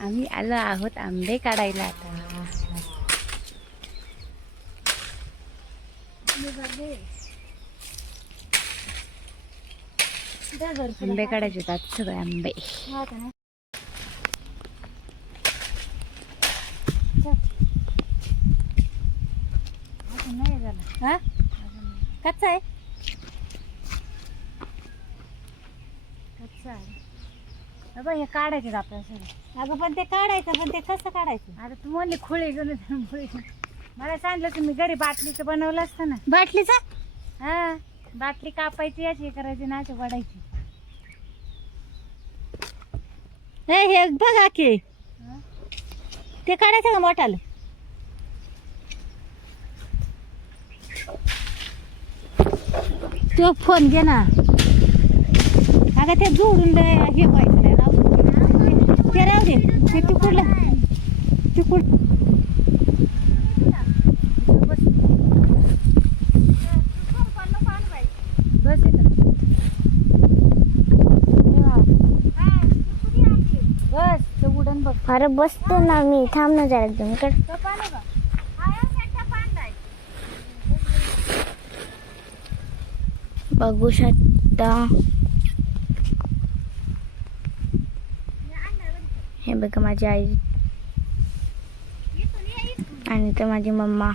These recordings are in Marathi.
आम्ही आलो आहोत आंबे काढायला आता. आंबे काढायचे आहेत सगळे आंबे. कच्चा आहे. कच्चा आहे बाबा. हे काढायचे आपल्याला सगळं. अगं पण ते काढायचं, पण ते कसं काढायचं? आता तू म्हणली खुळी घेऊन मला सांगितलं तुम्ही घरी बाटलीचं बनवलं असतं ना. बाटलीचं? हा, बाटली कापायची याची करायची ना अशी वडायची. हे बघा की ते काढायचं का मोठालं? तो फोन घे ना. अगं ते जोडून हे पाहिजे नाही राहू. ते राहू दे. ते तिकडलं तिकड अरे बसते ना मी. थांब ना जरा एकदम इकडे. बघू शकता हे बघा माझी आई आणि ते माझी मम्मा.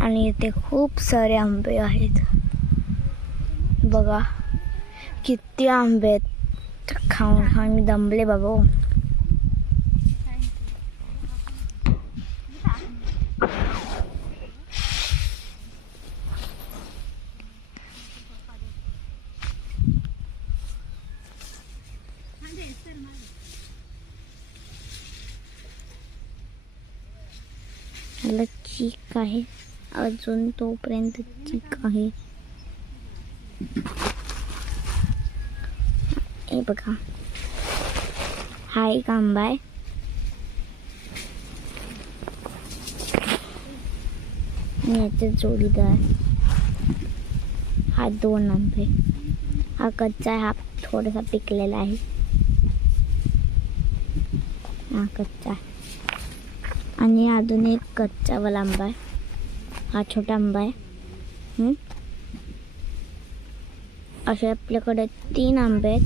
आणि इथे खूप सारे आंबे आहेत बघा. किती आंबे आहेत. खाऊन खाऊन मी दमले बाबा. मला चीक आहे अजून. तोपर्यंत चीक आहे. हे बघा हा एक आंबा आहे. याचे जोडीदार हा 2 आंबे. हा कच्चा आहे. हा थोडासा पिकलेला आहे. हा कच्चा आहे. आणि अजून एक कच्चावाला आंबा आहे. हा छोटा आंबा आहे. असे आपल्याकडे 3 आंबे आहेत.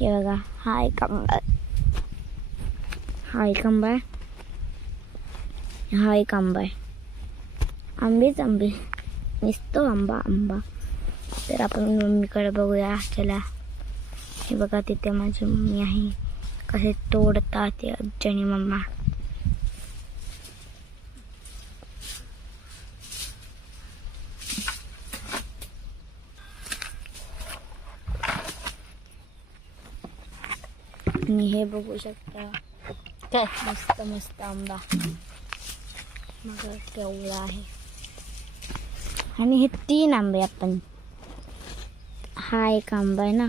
हे बघा हा एक आंबा आहे. हा एक आंबा आहे. हा एक आंबा आहे. आंबेच आंबे. नुसतं आंबा आंबा. तर आपण मम्मीकडे बघूया. चला. हे बघा तिथे माझी मम्मी आहे. कसे तोडतात ते आजी आणि मम्मा. आणि हे बघू शकता काय मस्त मस्त आंबा. मग केवढा आहे. आणि हे 3 आंबे आपण. हा एक आंबा आहे ना.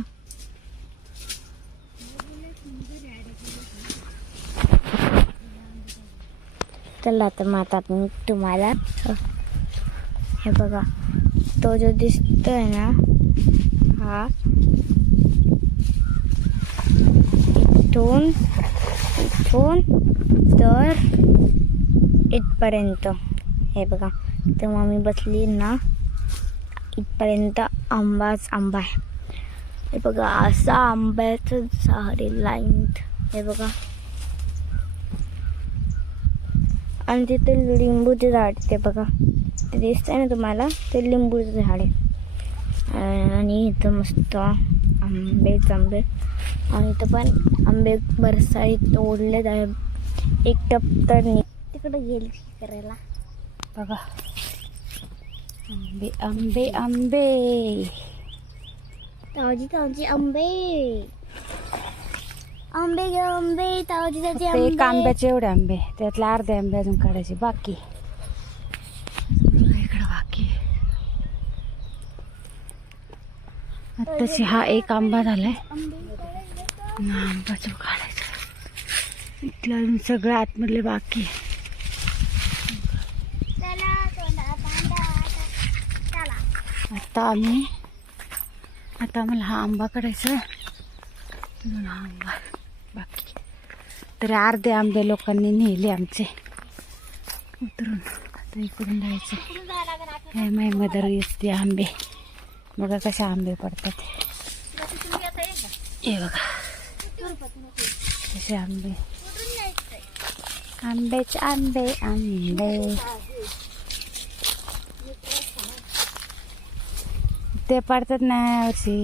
चला तर मग आता आपण तुम्हाला हे बघा तो जो दिसतोय ना हा इथून तर इथपर्यंत. हे बघा तर मम्मी बसली ना इथपर्यंत आंबाच आंबा आहे. हे बघा असा आंब्याचं सारे लाईन. हे बघा. आणि तिथे लिंबूचे झाड. ते बघा ते दिसतंय ना तुम्हाला. ते लिंबूचं झाड आहे. आणि इथं मस्त आंबेच आंबे. आणि इथं पण आंबे बरसाळी तोडलेत आहे. एक टप तर तिकडे गेली करायला. बघा आंबे आंबे आंबे. ताजी ताजी आंबे. आंबे आंबे ताजी ताजी एक आंबे. आंब्याचे एवढे आंबे. त्यातले अर्धे आंबे अजून काढायचे बाकी. इकडं बाकी. आत्ताची हा एक आंबा झालाय. आंबाचं काढायचं. इथलं अजून सगळं आतमधले बाकी. आता आता मला हा आंबा काढायचा. हा आंबा बाकी तरी अर्धे आंबे लोकांनी नेले आमचे उतरून. आता इकडून जायचं. हे माय मदर येते आंबे. बघा कसे आंबे पडतात. हे बघा कसे आंबे. आंबेच आंबे आंबे ते पडतात ना यावर्षी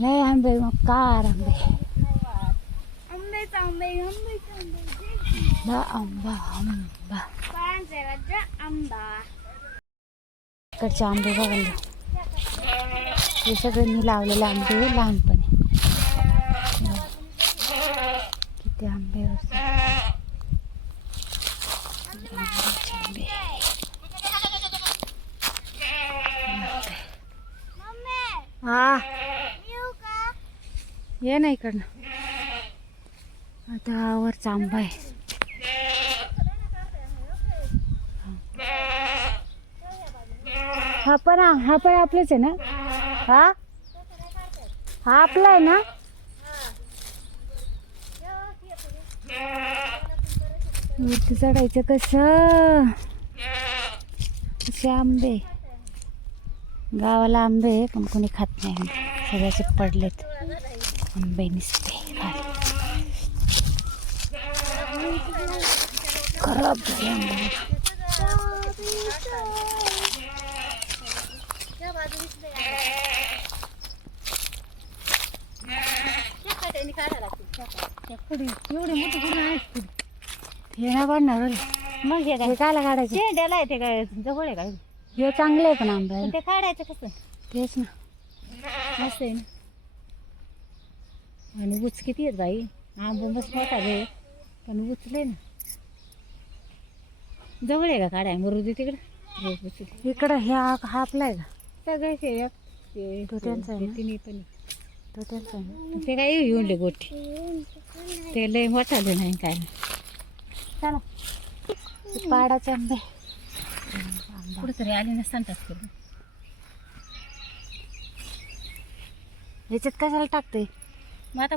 लय आंबे. मग कार आंबे आंबा आंबा इकडचे आंबे बघायला. हे सगळे मी लावलेले आंबे लहानपणी. किती आंबे हा ये ना इकडनं. आता वरचा आंबा आहे. हा पण आपलेच आहे ना. हा आपला आहे ना. वरती चढायचं कसं. कसे आंबे. गावाला आंबे पण कोणी खात नाही. सगळ्याचे पडलेत आंबे नुसते खराब झाले आंबे. एवढे मोठे कुठे आहेत. हे नाही पडणार. मग हे कायला काढायचं. शेंड्याला येते काय जवळ आहे काय. हे चांगलं आहे पण आंबा. ते काढायचं कसं. तेच ना मस्त आहे ना. आणि उच किती आहेत बाई. आंबा मस्त मोठा घे पण उचले ना. जवळ आहे का काढाय. मरुदी तिकडं इकडं ह्या हा आपला आहे का. सगळ्याचे तो त्यांचा आहे तिन्ही पण. तो त्यांचा आहे. ते काय येऊन गोठी ते लय मोठा नाही काय नाही. चला पाडाचे आंबे कुठेतरी आले नसतानाच करून. ह्याच्यात कशाला टाकते मग आता.